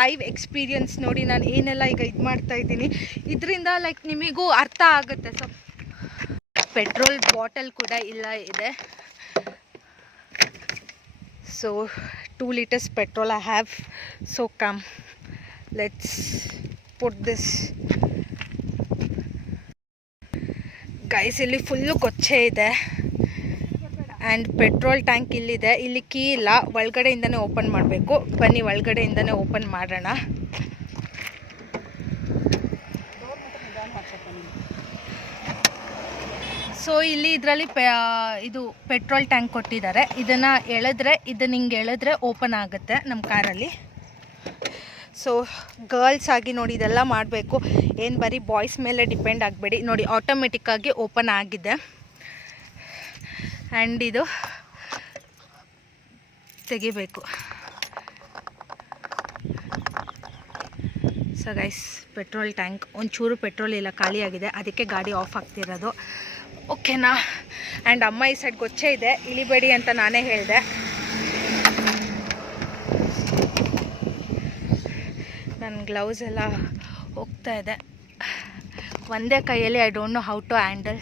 live experience ನೋಡಿ ನಾನು ಏನೆಲ್ಲ ಈಗ ಇದು ಮಾಡ್ತಾಯಿದ್ದೀನಿ, ಇದರಿಂದ ಲೈಕ್ ನಿಮಗೂ ಅರ್ಥ ಆಗುತ್ತೆ. ಸೊ ಪೆಟ್ರೋಲ್ ಬಾಟಲ್ ಕೂಡ ಇಲ್ಲ ಇದೆ. So 2 liters petrol I have. So come, let's put this. Guys ಇಲ್ಲಿ ಫುಲ್ಲು ಕೊಚ್ಚೆ ಇದೆ ಆ್ಯಂಡ್ ಪೆಟ್ರೋಲ್ ಟ್ಯಾಂಕ್ ಇಲ್ಲಿದೆ. ಇಲ್ಲಿ ಕೀ ಇಲ್ಲ, ಒಳಗಡೆಯಿಂದನೇ ಓಪನ್ ಮಾಡಬೇಕು. ಬನ್ನಿ ಒಳಗಡೆಯಿಂದನೇ ಓಪನ್ ಮಾಡೋಣ. ಸೊ ಇಲ್ಲಿ ಇದರಲ್ಲಿ ಇದು ಪೆಟ್ರೋಲ್ ಟ್ಯಾಂಕ್ ಕೊಟ್ಟಿದ್ದಾರೆ. ಇದನ್ನು ಹಿಂಗೆ ಎಳೆದ್ರೆ ಓಪನ್ ಆಗುತ್ತೆ ನಮ್ಮ ಕಾರಲ್ಲಿ. ಸೊ ಗರ್ಲ್ಸ್ ಆಗಿ ನೋಡಿ ಇದೆಲ್ಲ ಮಾಡಬೇಕು, ಏನು ಬರೀ ಬಾಯ್ಸ್ ಮೇಲೆ ಡಿಪೆಂಡ್ ಆಗಬೇಡಿ. ನೋಡಿ ಆಟೋಮೆಟಿಕ್ಕಾಗಿ ಓಪನ್ ಆಗಿದೆ ಆ್ಯಂಡ್ ಇದು ತೆಗಿಬೇಕು. ಸೊ ಗೈಸ್ ಪೆಟ್ರೋಲ್ ಟ್ಯಾಂಕ್ ಒಂಚೂರು ಪೆಟ್ರೋಲ್ ಇಲ್ಲ, ಖಾಲಿಯಾಗಿದೆ, ಅದಕ್ಕೆ ಗಾಡಿ ಆಫ್ ಆಗ್ತಿರೋದು. ಓಕೆನಾ. ಆ್ಯಂಡ್ ಅಮ್ಮ ಈ ಸೈಡ್ ಗೊಚ್ಚೆ ಇದೆ, ಇಳಿಬೇಡಿ ಅಂತ ನಾನೇ ಹೇಳಿದೆ. ನನ್ನ ಗ್ಲೌಸ್ ಎಲ್ಲ ಹೋಗ್ತಾ ಇದೆ ಒಂದೇ ಕೈಯಲ್ಲಿ. I don't know how to handle.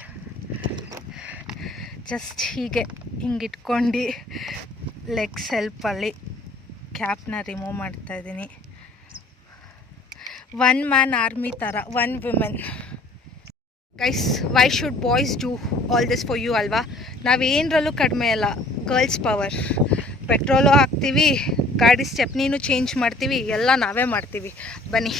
Just ಹಿಂಗೆ ಇಟ್ಕೊಂಡು ಲೆಗ್ಸ್ ಹೆಲ್ಪಲ್ಲಿ ಕ್ಯಾಪ್ನ ರಿಮೂವ್ ಮಾಡ್ತಾಯಿದ್ದೀನಿ. 1 man ಆರ್ಮಿ ಥರ 1 woman. Guys why should boys do all this for you ಅಲ್ವಾ? ನಾವೇನರಲ್ಲೂ ಕಡಿಮೆ ಅಲ್ಲ, ಗರ್ಲ್ಸ್ ಪವರ್. ಪೆಟ್ರೋಲು ಹಾಕ್ತೀವಿ, ಗಾಡಿ ಸ್ಟೆಪ್ನಿನೂ ಚೇಂಜ್ ಮಾಡ್ತೀವಿ, ಎಲ್ಲ ನಾವೇ ಮಾಡ್ತೀವಿ ಬನ್ನಿ.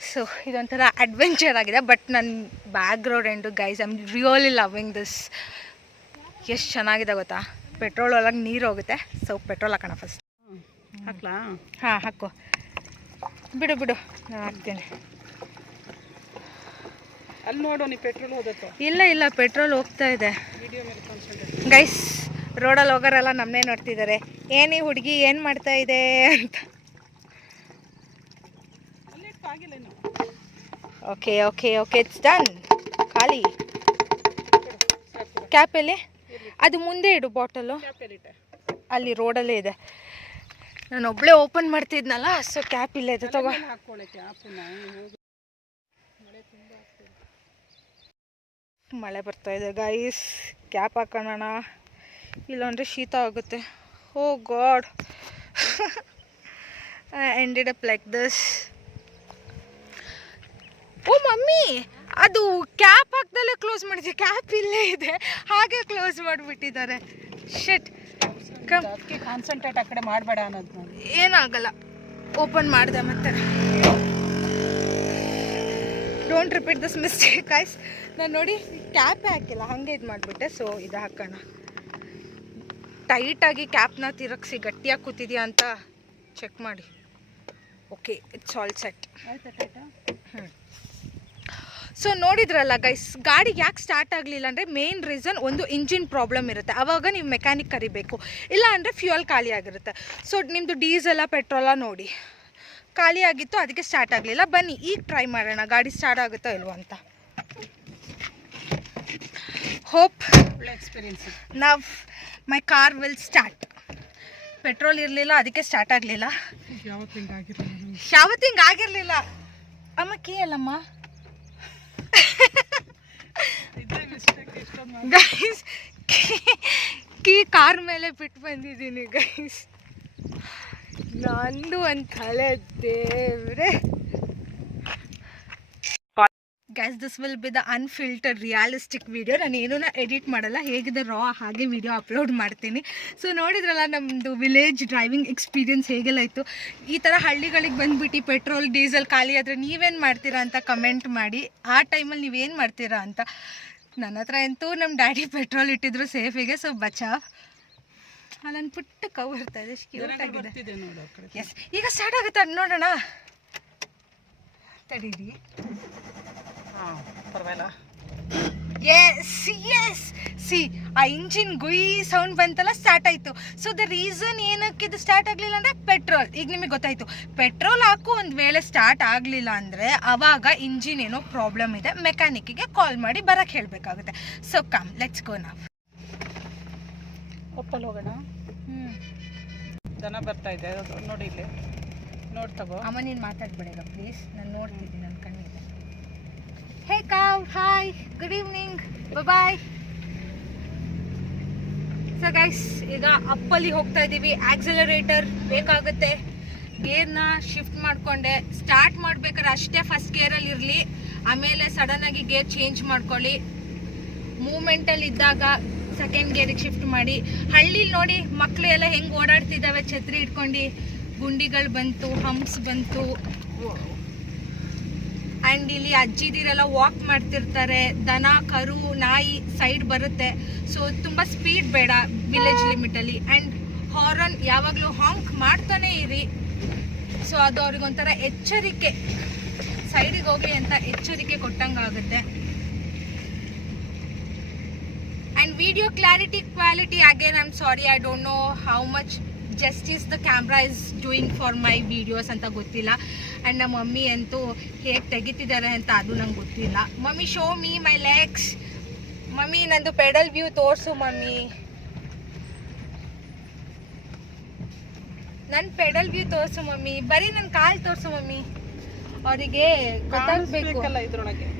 ಸೊ ಇದೊಂಥರ ಅಡ್ವೆಂಚರ್ ಆಗಿದೆ. ಬಟ್ ನನ್ನ background end guys I am really loving this. ಎಷ್ಟು ಚೆನ್ನಾಗಿದೆ ಗೊತ್ತಾ. ಪೆಟ್ರೋಲ್ ಒಳಗೆ ನೀರು ಹೋಗುತ್ತೆ. ಸೊ ಪೆಟ್ರೋಲ್ ಹಾಕೋಣ ಫಸ್ಟ್. ಹಾಕ್ಲಾ? ಹಾಂ ಹಾಕು, ಬಿಡು ನಾನು ಹಾಕ್ತೀನಿ. ಅಲ್ಲಿ ನೋಡು ನೀ ಪೆಟ್ರೋಲ್ ಹೋಗುತ್ತೆ. ಇಲ್ಲ ಪೆಟ್ರೋಲ್ ಹೋಗ್ತಾ ಇದೆ. ವಿಡಿಯೋ ಮೇಲೆ ಕಾನ್ಸಂಟ್ರೇಟ್. ಗೈಸ್ ರೋಡಲ್ಲಿ ಹೋಗೋರೆಲ್ಲ ನಮ್ಮನ್ನೇ ನೋಡ್ತಿದ್ದಾರೆ, ಏನೇ ಹುಡುಗಿ ಏನು ಮಾಡ್ತಾ ಇದೆ ಅಂತ. Okay it's done. ಖಾಲಿ. ಕ್ಯಾಪಲ್ಲಿ ಅದು ಮುಂದೆ ಇಡು ಬಾಟಲು, ಅಲ್ಲಿ ರೋಡಲ್ಲೇ ಇದೆ. ನಾನು ಒಬ್ಬಳೇ ಓಪನ್ ಮಾಡ್ತಿದ್ನಲ್ಲ, ಸೊ ಕ್ಯಾಪ್ ಇಲ್ಲೇ ಇದೆ, ತಗೋ. ಮಳೆ ಬರ್ತಾ ಇದೆ ಗೈಸ್, ಕ್ಯಾಪ್ ಹಾಕೋಣ, ಇಲ್ಲಾಂದರೆ ಶೀತ ಆಗುತ್ತೆ. Oh god. Ended up like this. Oh mummy, ಅದು ಕ್ಯಾಪ್ ಹಾಕ್ದಲ್ಲೇ ಕ್ಲೋಸ್ ಮಾಡಿದ್ದೆ. ಕ್ಯಾಪ್ ಇಲ್ಲೇ ಇದೆ, ಹಾಗೆ ಕ್ಲೋಸ್ ಮಾಡಿಬಿಟ್ಟಿದ್ದಾರೆ. ಶೆಟ್, ಅದಕ್ಕೆ ಕಾನ್ಸಂಟ್ರೇಟ್ ಆ ಕಡೆ ಮಾಡಬೇಡ ಅನ್ನೋದು ನೋಡಿ. ಏನಾಗಲ್ಲ, ಓಪನ್ ಮಾಡಿದೆ ಮತ್ತೆ. Don't repeat this mistake guys. ನಾನು ನೋಡಿ ಕ್ಯಾಪೇ ಹಾಕಿಲ್ಲ, ಹಾಗೆ ಇದು ಮಾಡಿಬಿಟ್ಟೆ. ಸೊ ಇದು ಹಾಕೋಣ. ಟೈಟಾಗಿ ಕ್ಯಾಪ್ನ ತಿರುಗಿಸಿ ಗಟ್ಟಿಯಾಗಿ ಕೂತಿದ್ಯಾ ಅಂತ ಚೆಕ್ ಮಾಡಿ. Okay, it's all set. ಆಯ್ತಾ ಟೈಟಾ? ಸೊ ನೋಡಿದ್ರಲ್ಲ ಗೈಸ್, ಗಾಡಿ ಯಾಕೆ ಸ್ಟಾರ್ಟ್ ಆಗಲಿಲ್ಲ ಅಂದರೆ ಮೇನ್ ರೀಸನ್ ಒಂದು ಇಂಜಿನ್ ಪ್ರಾಬ್ಲಮ್ ಇರುತ್ತೆ. ಆವಾಗ ನೀವು ಮೆಕ್ಯಾನಿಕ್ ಕರಿಬೇಕು, ಇಲ್ಲ ಅಂದರೆ ಫ್ಯೂಯಲ್ ಖಾಲಿ ಆಗಿರುತ್ತೆ. ಸೊ ನಿಮ್ಮದು ಡೀಸೆಲ್ಲ ಪೆಟ್ರೋಲ ನೋಡಿ ಖಾಲಿ ಆಗಿತ್ತು, ಅದಕ್ಕೆ ಸ್ಟಾರ್ಟ್ ಆಗಲಿಲ್ಲ. ಬನ್ನಿ ಈಗ ಟ್ರೈ ಮಾಡೋಣ ಗಾಡಿ ಸ್ಟಾರ್ಟ್ ಆಗುತ್ತೋ ಇಲ್ವೋ ಅಂತ. ಹೋಪ್ ಒಳ್ಳೆ experience. Now my car will start. Petrol ಇರಲಿಲ್ಲ, ಅದಕ್ಕೆ ಸ್ಟಾರ್ಟ್ ಆಗಲಿಲ್ಲ. ಯಾವತ್ತು ಹಿಂಗೆ ಆಗಿರಲಿಲ್ಲ ಅಮ್ಮ. ಕೀ ಅಲ್ಲಮ್ಮ ಗೈಸ್, ಕೀ ಕಾರ್ ಮೇಲೆ ಬಿಟ್ಟು ಬಂದಿದ್ದೀನಿ ಗೈಸ್. ನಂದು ಒಂದು ತಲೆ ದೇವ್ರೆ. Guys, this will be the unfiltered realistic video. ನಾನು ಏನೂ ಎಡಿಟ್ ಮಾಡಲ್ಲ, ಹೇಗಿದೆ ರಾ ಹಾಗೆ ವಿಡಿಯೋ ಅಪ್ಲೋಡ್ ಮಾಡ್ತೀನಿ. ಸೊ ನೋಡಿದ್ರಲ್ಲ ನಮ್ಮದು ವಿಲೇಜ್ ಡ್ರೈವಿಂಗ್ ಎಕ್ಸ್ಪೀರಿಯನ್ಸ್ ಹೇಗೆಲ್ಲ ಇತ್ತು. ಈ ಥರ ಹಳ್ಳಿಗಳಿಗೆ ಬಂದುಬಿಟ್ಟು ಪೆಟ್ರೋಲ್ ಡೀಸೆಲ್ ಖಾಲಿ ಆದರೆ ನೀವೇನು ಮಾಡ್ತೀರಾ ಅಂತ ಕಮೆಂಟ್ ಮಾಡಿ. ಆ ಟೈಮಲ್ಲಿ ನೀವೇನು ಮಾಡ್ತೀರಾ ಅಂತ. ನನ್ನ ಹತ್ರ ಅಂತೂ ನಮ್ಮ ಡ್ಯಾಡಿ ಪೆಟ್ರೋಲ್ ಇಟ್ಟಿದ್ರು ಸೇಫಿಗೆ, ಸೊ ಬಚಾವ್. ನನ್ನ ಪುಟ್ಟ ಕವ್ ಬರ್ತಾ ಇದೆ, ಕ್ಯೂಟ್ ಆಗಿದೆ. ಎಸ್, ಈಗ ಸ್ಟಾರ್ಟ್ ಆಗುತ್ತೆ ನೋಡೋಣ. ತಡೀರಿ. ಹಾಂ, ಪರವಾಗಿಲ್ಲ. ಎಸ್ ಎಸ್, ಸಿ ಆ ಇಂಜಿನ್ ಗುಯ್ ಸೌಂಡ್ ಬಂತಲ್ಲ, ಸ್ಟಾರ್ಟ್ ಆಯಿತು. ಸೊ ದ ರೀಸನ್ ಏನಕ್ಕೆ ಇದು ಸ್ಟಾರ್ಟ್ ಆಗಲಿಲ್ಲ ಅಂದರೆ ಪೆಟ್ರೋಲ್. ಈಗ ನಿಮಗೆ ಗೊತ್ತಾಯಿತು, ಪೆಟ್ರೋಲ್ ಹಾಕು ಒಂದು ವೇಳೆ ಸ್ಟಾರ್ಟ್ ಆಗಲಿಲ್ಲ ಅಂದರೆ ಆವಾಗ ಇಂಜಿನ್ ಏನೋ ಪ್ರಾಬ್ಲಮ್ ಇದೆ, ಮೆಕ್ಯಾನಿಕ್ಕಿಗೆ ಕಾಲ್ ಮಾಡಿ ಬರೋಕ್ಕೆ ಹೇಳಬೇಕಾಗುತ್ತೆ. ಸೊ ಕಮ್, ಲೆಟ್ಸ್ ಗೋ ನಾವ್. ಒಪ್ಪಲ್ಲಿ ಹೋಗೋಣ. ದನ ಬರ್ತಾ ಇದೆ ನೋಡಿ, ಇಲ್ಲಿ ನೋಡಿ ತಗೋ. ಅಮ್ಮ ನೀನು ಮಾತಾಡ್ಬೇಡ ಪ್ಲೀಸ್, ನಾನು ನೋಡ್ತಿದ್ದೀನಿ ನನ್ನ ಕಣ್ಣಿಗೆ. ಹೇ ಕಾವ್, ಹಾಯ್, ಗುಡ್ ಈವ್ನಿಂಗ್, ಬಾಯ್. ಸೊ ಗೈಸ್, ಈಗ ಅಪ್ಪಲ್ಲಿ ಹೋಗ್ತಾ ಇದ್ದೀವಿ. ಆಕ್ಸಲರೇಟರ್ ಬೇಕಾಗುತ್ತೆ. ಗೇರ್ನ ಶಿಫ್ಟ್ ಮಾಡಿಕೊಂಡೆ. ಸ್ಟಾರ್ಟ್ ಮಾಡ್ಬೇಕಾದ್ರೆ ಅಷ್ಟೇ ಫಸ್ಟ್ ಗೇರಲ್ಲಿ ಇರಲಿ, ಆಮೇಲೆ ಸಡನ್ನಾಗಿ ಗೇರ್ ಚೇಂಜ್ ಮಾಡ್ಕೊಳ್ಳಿ. ಮೂಮೆಂಟಲ್ಲಿ ಇದ್ದಾಗ ಸೆಕೆಂಡ್ ಗೇರಿಗೆ ಶಿಫ್ಟ್ ಮಾಡಿ. ಹಳ್ಳಿಲಿ ನೋಡಿ ಮಕ್ಕಳು ಎಲ್ಲ ಹೆಂಗೆ ಓಡಾಡ್ತಿದ್ದಾವೆ ಛತ್ರಿ ಇಟ್ಕೊಂಡು. ಗುಂಡಿಗಳು ಬಂತು, ಹಂಪ್ಸ್ ಬಂತು, ಆ್ಯಂಡ್ ಇಲ್ಲಿ ಅಜ್ಜಿದಿರೆಲ್ಲ ವಾಕ್ ಮಾಡ್ತಿರ್ತಾರೆ. ದನ ಕರು ನಾಯಿ ಸೈಡ್ ಬರುತ್ತೆ. ಸೊ ತುಂಬ ಸ್ಪೀಡ್ ಬೇಡ ವಿಲೇಜ್ ಲಿಮಿಟಲ್ಲಿ. ಆ್ಯಂಡ್ ಹಾರನ್ ಯಾವಾಗಲೂ ಹಾಂಕ್ ಮಾಡ್ತಾನೆ ಇರಿ. ಸೊ ಅದು ಅವ್ರಿಗೊಂಥರ ಎಚ್ಚರಿಕೆ, ಸೈಡಿಗೆ ಹೋಗಲಿ ಅಂತ ಎಚ್ಚರಿಕೆ ಕೊಟ್ಟಂಗೆ ಆಗುತ್ತೆ. And video clarity, quality, again I'm sorry, I don't know how much justice the camera is doing for my videos ಅಂತ ಗೊತ್ತಿಲ್ಲ. ಆ್ಯಂಡ್ ನಮ್ಮ ಮಮ್ಮಿ ಅಂತೂ ಹೇಗೆ ತೆಗಿತಿದ್ದಾರೆ ಅಂತ ಅದು ನಂಗೆ ಗೊತ್ತಿಲ್ಲ. Mummy show me my legs. Mummy ನಂದು ಪೆಡಲ್ ವ್ಯೂ ತೋರಿಸು ಮಮ್ಮಿ. ನನ್ನ ಪೆಡಲ್ ವ್ಯೂ ತೋರಿಸು ಮಮ್ಮಿ. ಬರೀ ನನ್ನ ಕಾಲು ತೋರಿಸು ಮಮ್ಮಿ, ಅವರಿಗೆ ಗೊತ್ತಾಗಬೇಕು. ಇದ್ರೊಳಗೆ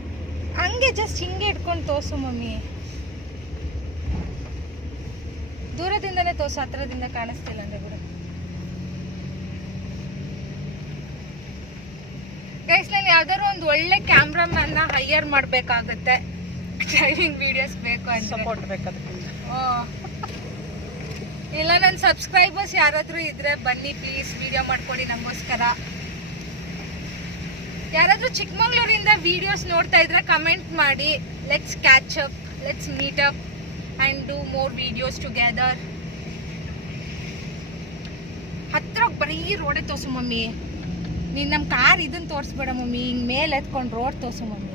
ಹಂಗೆ ಜಸ್ಟ್ ಹಿಂಗೆ ಇಟ್ಕೊಂಡು ತೋರಿಸು ಮಮ್ಮಿ. ದೂರದಿಂದನೇ ತೋರಿಸು, ಹತ್ರದಿಂದ ಕಾಣಿಸ್ತಿಲ್ಲ ಅಂದರೆ ಬಿಡು. ಗೈಸ್, ನಾನು ಯಾವ್ದಾದ್ರು ಒಂದು ಒಳ್ಳೆ ಕ್ಯಾಮ್ರಾಮನ್ನ ಹೈಯರ್ ಮಾಡಬೇಕಾಗುತ್ತೆ ಡ್ರೈವಿಂಗ್ ವಿಡಿಯೋಸ್ ಬೇಕು ಅಂತ. ಸಪೋರ್ಟ್ ಬೇಕಾದ್ರೆ ಇಲ್ಲ, ನನ್ನ ಸಬ್ಸ್ಕ್ರೈಬರ್ಸ್ ಯಾರಾದರೂ ಇದ್ರೆ ಬನ್ನಿ ಪ್ಲೀಸ್, ವಿಡಿಯೋ ಮಾಡ್ಕೊಡಿ ನಮಗೋಸ್ಕರ. ಯಾರಾದರೂ ಚಿಕ್ಕಮಂಗ್ಳೂರಿಂದ ವಿಡಿಯೋಸ್ ನೋಡ್ತಾ ಇದ್ರೆ ಕಮೆಂಟ್ ಮಾಡಿ. Let's catch up, let's meet up and do more videos together. ಹತ್ರ ಬರೀ ರೋಡೇ ತೋರಿಸು ಮಮ್ಮಿ. ನೀನು ನಮ್ಮ ಕಾರ್ ಇದನ್ನು ತೋರಿಸ್ಬೇಡ ಮಮ್ಮಿ, ಹಿಂಗೆ ಮೇಲೆ ಎತ್ಕೊಂಡು ರೋಡ್ ತೋರಿಸು ಮಮ್ಮಿ.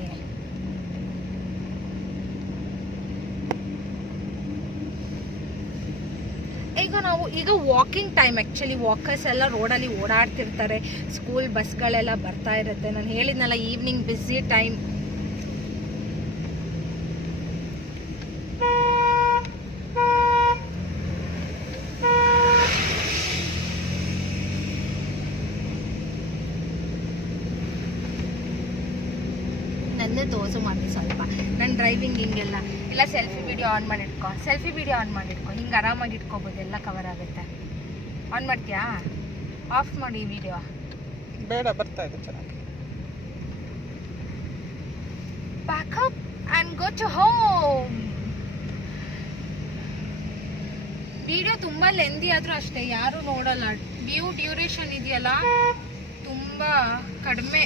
ಈಗ ವಾಕಿಂಗ್ ಟೈಮ್. ಆ್ಯಕ್ಚುಲಿ ವಾಕರ್ಸ್ ಎಲ್ಲ ರೋಡಲ್ಲಿ ಓಡಾಡ್ತಿರ್ತಾರೆ, ಸ್ಕೂಲ್ ಬಸ್ಗಳೆಲ್ಲ ಬರ್ತಾ ಇರುತ್ತೆ. ನಾನು ಹೇಳಿದ್ನಲ್ಲ, ಈವ್ನಿಂಗ್ ಬ್ಯುಸಿ ಟೈಮ್. ನನ್ನೇ ತೋರಿಸು ಮಮ್ಮಿ ಸ್ವಲ್ಪ. ನನ್ನ ಡ್ರೈವಿಂಗ್ ಹಿಂಗೆಲ್ಲ ಇಲ್ಲ. ಸೆಲ್ಫಿ ವಿಡಿಯೋ ಆನ್ ಮಾಡಿಟ್ಕೊ, ಸೆಲ್ಫಿ ವಿಡಿಯೋ ಆನ್ ಮಾಡಿಟ್ಕೊ. ಹಿಂಗೆ ಆರಾಮಾಗಿ ಇಟ್ಕೋಬೋದು, ಎಲ್ಲ ಕವರ್ ಆಗುತ್ತೆ. ಆನ್ ಮಾಡ್ತೀಯಾ? ಆಫ್ ಮಾಡಿ ವಿಡಿಯೋ. ಬೇಡ, ಬರ್ತಾ ಇದೆ ಚೆನ್ನಾಗಿ. Pack up and go to home. Video ತುಂಬ ಲೆಂದಿ ಆದರೂ ಅಷ್ಟೇ ಯಾರು ನೋಡಲ್ಲ. ಡ್ಯೂರೇಷನ್ ಇದೆಯಲ್ಲ ತುಂಬ ಕಡಿಮೆ,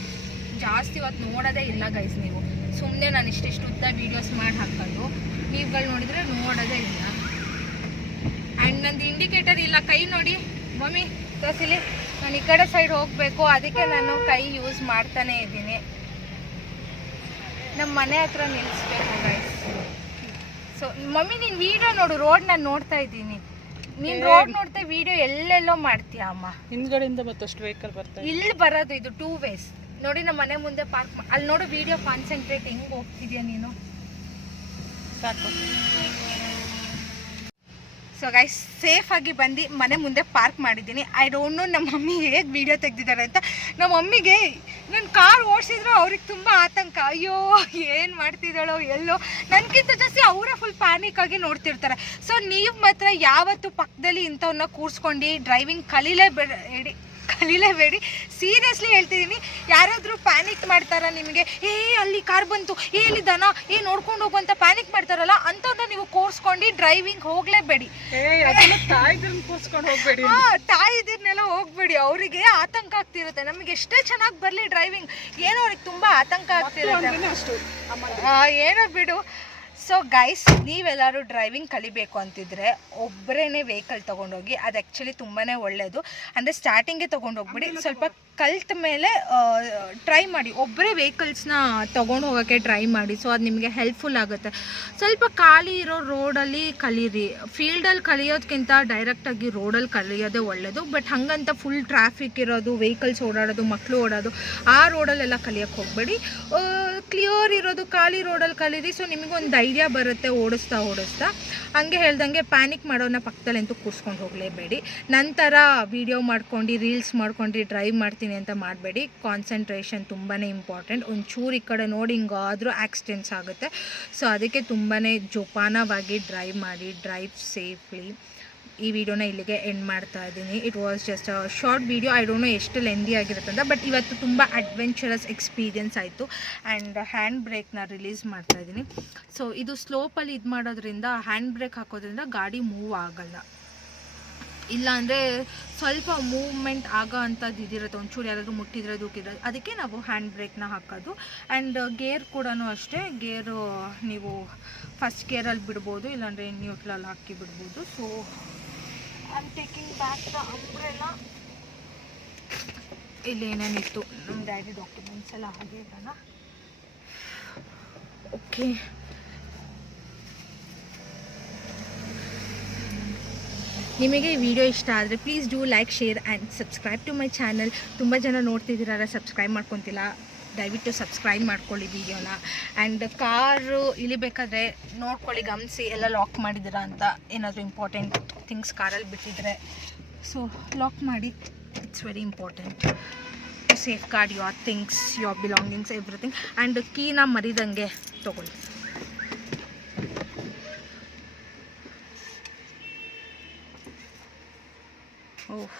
ಜಾಸ್ತಿ ಹೊತ್ತು ನೋಡೋದೇ ಇಲ್ಲ ಗೈಸ್. ನೀವು ಸುಮ್ಮನೆ ನಾನು ಇಷ್ಟಿಷ್ಟು ಉದ್ದ ವೀಡಿಯೋಸ್ ಮಾಡಿ ಹಾಕೋದು, ನೀವುಗಳು ನೋಡಿದರೆ ನೋಡೋದೇ ಇಲ್ಲ. ಆ್ಯಂಡ್ ನಂದು ಇಂಡಿಕೇಟರ್ ಇಲ್ಲ, ಕೈ ನೋಡಿ ಮಮ್ಮಿ ತೋರಿಸಿಲಿ. ನಾನು ಈ ಕಡೆ ಸೈಡ್ ಹೋಗಬೇಕು, ಅದಕ್ಕೆ ನಾನು ಕೈ ಯೂಸ್ ಮಾಡ್ತಾನೇ ಇದ್ದೀನಿ. ನಮ್ಮ ಮನೆ ಹತ್ರ ನಿಲ್ಲಿಸ್ಬೇಕು ಗೈಸ್. ಸೊ ಮಮ್ಮಿ ನೀನು ವೀಡಿಯೋ ನೋಡು, ರೋಡ್ ನಾನು ನೋಡ್ತಾ ಇದ್ದೀನಿ. ನೀನು ರೋಡ್ ನೋಡ್ತಾ ವೀಡಿಯೋ ಎಲ್ಲೆಲ್ಲೋ ಮಾಡ್ತೀಯ ಅಮ್ಮ. ಹಿಂದ್ಗಡೆಯಿಂದ ಮತ್ತಷ್ಟು ವೆಹಿಕಲ್ ಬರ್ತಾ ಇಲ್ಲಿ ಬರೋದು ಇದು 2 ways ನೋಡಿ. ನಮ್ಮ ಮನೆ ಮುಂದೆ ಪಾರ್ಕ್ ಅಲ್ಲಿ ನೋಡು, ವಿಡಿಯೋ ಕಾನ್ಸಂಟ್ರೇಟ್ ಹೆಂಗೆ ಹೋಗ್ತಿದ್ಯಾ ನೀನು. ಸಾಕು. ಸೊ ಗೈಸ್ ಸೇಫಾಗಿ ಬಂದು ಮನೆ ಮುಂದೆ ಪಾರ್ಕ್ ಮಾಡಿದ್ದೀನಿ. ಐ ಡೋಂಟ್ ನೋ ನಮ್ಮ ಮಮ್ಮಿ ಹೇಗೆ ವೀಡಿಯೋ ತೆಗೆದಿದ್ದಾರೆ ಅಂತ. ನಮ್ಮ ಮಮ್ಮಿಗೆ ನನ್ನ ಕಾರ್ ಓಡಿಸಿದ್ರು ಅವ್ರಿಗೆ ತುಂಬ ಆತಂಕ. ಅಯ್ಯೋ ಏನು ಮಾಡ್ತಿದ್ದಾಳೋ ಎಲ್ಲೋ, ನನಗಿಂತ ಜಾಸ್ತಿ ಅವರೇ ಫುಲ್ ಪ್ಯಾನಿಕ್ ಆಗಿ ನೋಡ್ತಿರ್ತಾರೆ. ಸೊ ನೀವು ಮಾತ್ರ ಯಾವತ್ತು ಪಕ್ಕದಲ್ಲಿ ಇಂಥವನ್ನ ಕೂರಿಸ್ಕೊಂಡು ಡ್ರೈವಿಂಗ್ ಕಲೀಲೇಬೇಡಿ. ಸೀರಿಯಸ್ಲಿ ಹೇಳ್ತಿದ್ದೀನಿ. ಯಾರಾದರೂ ಪ್ಯಾನಿಕ್ ಮಾಡ್ತಾರ ನಿಮಗೆ, ಅಲ್ಲಿ ಕಾರ್ ಬಂತು, ಇಲ್ಲಿ ದನ, ನೋಡ್ಕೊಂಡು ಹೋಗು ಅಂತ ಪ್ಯಾನಿಕ್ ಮಾಡ್ತಾರಲ್ಲ, ಅಂಥವ್ರನ್ನ ನೀವು ಕೂರಿಸ್ಕೊಂಡು ಡ್ರೈವಿಂಗ್ ಹೋಗಲೇಬೇಡಿ. ತಾಯಿದಿರ್ನೆಲ್ಲ ಹೋಗ್ಬೇಡಿ, ಅವರಿಗೆ ಆತಂಕ ಆಗ್ತಿರುತ್ತೆ. ನಮಗೆ ಎಷ್ಟೇ ಚೆನ್ನಾಗಿ ಬರಲಿ ಡ್ರೈವಿಂಗ್, ಏನೋ ಅವ್ರಿಗೆ ತುಂಬ ಆತಂಕ ಆಗ್ತಿರುತ್ತೆ. ಏನೋ ಬಿಡು. ಸೊ ಗೈಸ್, ನೀವೆಲ್ಲರೂ ಡ್ರೈವಿಂಗ್ ಕಲಿಬೇಕು ಅಂತಿದ್ರೆ ಒಬ್ಬರೇ ವೆಹಿಕಲ್ ತೊಗೊಂಡೋಗಿ. ಅದು ಆ್ಯಕ್ಚುಲಿ ತುಂಬಾ ಒಳ್ಳೆಯದು. ಅಂದರೆ ಸ್ಟಾರ್ಟಿಂಗೇ ತೊಗೊಂಡೋಗ್ಬಿಡಿ, ಸ್ವಲ್ಪ ಕಲ್ತ ಮೇಲೆ ಟ್ರೈ ಮಾಡಿ. ಒಬ್ಬರೇ ವೆಹಿಕಲ್ಸ್ನ ತೊಗೊಂಡು ಹೋಗೋಕ್ಕೆ ಟ್ರೈ ಮಾಡಿ. ಸೊ ಅದು ನಿಮಗೆ ಹೆಲ್ಪ್ಫುಲ್ ಆಗುತ್ತೆ. ಸ್ವಲ್ಪ ಖಾಲಿ ಇರೋ ರೋಡಲ್ಲಿ ಕಲೀರಿ. ಫೀಲ್ಡಲ್ಲಿ ಕಲಿಯೋದಕ್ಕಿಂತ ಡೈರೆಕ್ಟಾಗಿ ರೋಡಲ್ಲಿ ಕಲಿಯೋದೇ ಒಳ್ಳೆಯದು. ಬಟ್ ಹಾಗಂತ ಫುಲ್ ಟ್ರಾಫಿಕ್ ಇರೋದು, ವೆಹಿಕಲ್ಸ್ ಓಡಾಡೋದು, ಮಕ್ಕಳು ಓಡೋದು ಆ ರೋಡಲ್ಲೆಲ್ಲ ಕಲಿಯೋಕ್ಕೆ ಹೋಗಬೇಡಿ. ಕ್ಲಿಯರ್ ಇರೋದು ಖಾಲಿ ರೋಡಲ್ಲಿ ಕಲೀರಿ. ಸೊ ನಿಮಗೊಂದು ಐಡಿಯಾ ಬರುತ್ತೆ ಓಡಿಸ್ತಾ. ಹಂಗೆ ಹೇಳ್ದಂಗೆ ಪ್ಯಾನಿಕ್ ಮಾಡೋನ್ನ ಪಕ್ಕದಲ್ಲಂತೂ ಕೂರಿಸ್ಕೊಂಡು ಹೋಗಲೇಬೇಡಿ. ನಂತರ ವೀಡಿಯೋ ಮಾಡ್ಕೊಂಡು ರೀಲ್ಸ್ ಮಾಡ್ಕೊಂಡು ಡ್ರೈವ್ ಮಾಡ್ತೀನಿ ಅಂತ ಮಾಡಬೇಡಿ. ಕಾನ್ಸಂಟ್ರೇಷನ್ ತುಂಬಾ ಇಂಪಾರ್ಟೆಂಟ್. ಒಂಚೂರು ಈ ಕಡೆ ನೋಡಿ ಹಿಂಗಾದರೂ ಆಕ್ಸಿಡೆಂಟ್ಸ್ ಆಗುತ್ತೆ. ಸೊ ಅದಕ್ಕೆ ತುಂಬಾ ಜೋಪಾನವಾಗಿ ಡ್ರೈವ್ ಮಾಡಿ. Drive safely. ಈ ವಿಡಿಯೋನ ಇಲ್ಲಿಗೆ ಎಂಡ್ ಮಾಡ್ತಾ ಇದ್ದೀನಿ. It was just a short video. I don't no ಎಷ್ಟು ಲೆಂದಿ ಆಗಿರುತ್ತೆ ಅಂತ, ಬಟ್ ಇವತ್ತು ತುಂಬ ಅಡ್ವೆಂಚರಸ್ ಎಕ್ಸ್ಪೀರಿಯನ್ಸ್ ಆಯಿತು. ಆ್ಯಂಡ್ ಹ್ಯಾಂಡ್ ಬ್ರೇಕ್ನ ರಿಲೀಸ್ ಮಾಡ್ತಾ ಇದ್ದೀನಿ. ಸೊ ಇದು ಸ್ಲೋಪಲ್ಲಿ ಇದು ಮಾಡೋದ್ರಿಂದ, ಹ್ಯಾಂಡ್ ಬ್ರೇಕ್ ಹಾಕೋದ್ರಿಂದ ಗಾಡಿ ಮೂವ್ ಆಗಲ್ಲ. ಇಲ್ಲಾಂದರೆ ಸ್ವಲ್ಪ ಮೂವ್ಮೆಂಟ್ ಆಗೋ ಅಂಥದ್ದು ಇದಿರುತ್ತೆ. ಒಂಚೂರು ಯಾರಾದರೂ ಮುಟ್ಟಿದ್ರೆ ದೂಕಿದ್ರೆ, ಅದಕ್ಕೆ ನಾವು ಹ್ಯಾಂಡ್ ಬ್ರೇಕ್ನ ಹಾಕೋದು. ಆ್ಯಂಡ್ ಗೇರ್ ಕೂಡ ಅಷ್ಟೇ. ಗೇರು ನೀವು ಫಸ್ಟ್ ಗೇರಲ್ಲಿ ಬಿಡ್ಬೋದು, ಇಲ್ಲಾಂದರೆ ನ್ಯೂಟ್ರಲ್ಲಿ ಹಾಕಿ ಬಿಡ್ಬೋದು. So I am taking back the umbrella. ಇಲ್ಲಿ ಏನೇನಿತ್ತು ನಮ್ಮ ಡ್ಯಾಡಿ ಡಾಕ್ಯುಮೆಂಟ್ಸ್ ಎಲ್ಲ ಹಾಗೆ ಇರೋಣ. ಓಕೆ, ನಿಮಗೆ ಈ ವಿಡಿಯೋ ಇಷ್ಟ ಆದರೆ please do like, share and subscribe to my channel. ತುಂಬ ಜನ ನೋಡ್ತಿದ್ದೀರ, ಸಬ್ಸ್ಕ್ರೈಬ್ ಮಾಡ್ಕೊತಿಲ್ಲ. ದಯವಿಟ್ಟು ಸಬ್ಸ್ಕ್ರೈಬ್ ಮಾಡ್ಕೊಳ್ಳಿ ವಿಡಿಯೋನ. ಆ್ಯಂಡ್ ಕಾರು ಇಳಿಬೇಕಾದ್ರೆ ನೋಡ್ಕೊಳ್ಳಿ, ಗಮನಿಸಿ ಎಲ್ಲ ಲಾಕ್ ಮಾಡಿದ್ದೀರಾ ಅಂತ. ಏನಾದರೂ ಇಂಪಾರ್ಟೆಂಟ್ ಥಿಂಗ್ಸ್ ಕಾರಲ್ಲಿ ಬಿಟ್ಟಿದ್ರೆ ಸೊ ಲಾಕ್ ಮಾಡಿ. It's very important to safeguard your things, your belongings, everything. And ಕೀನ ಮರಿದಂಗೆ ತೊಗೊಳ್ಳಿ. ಓಹ್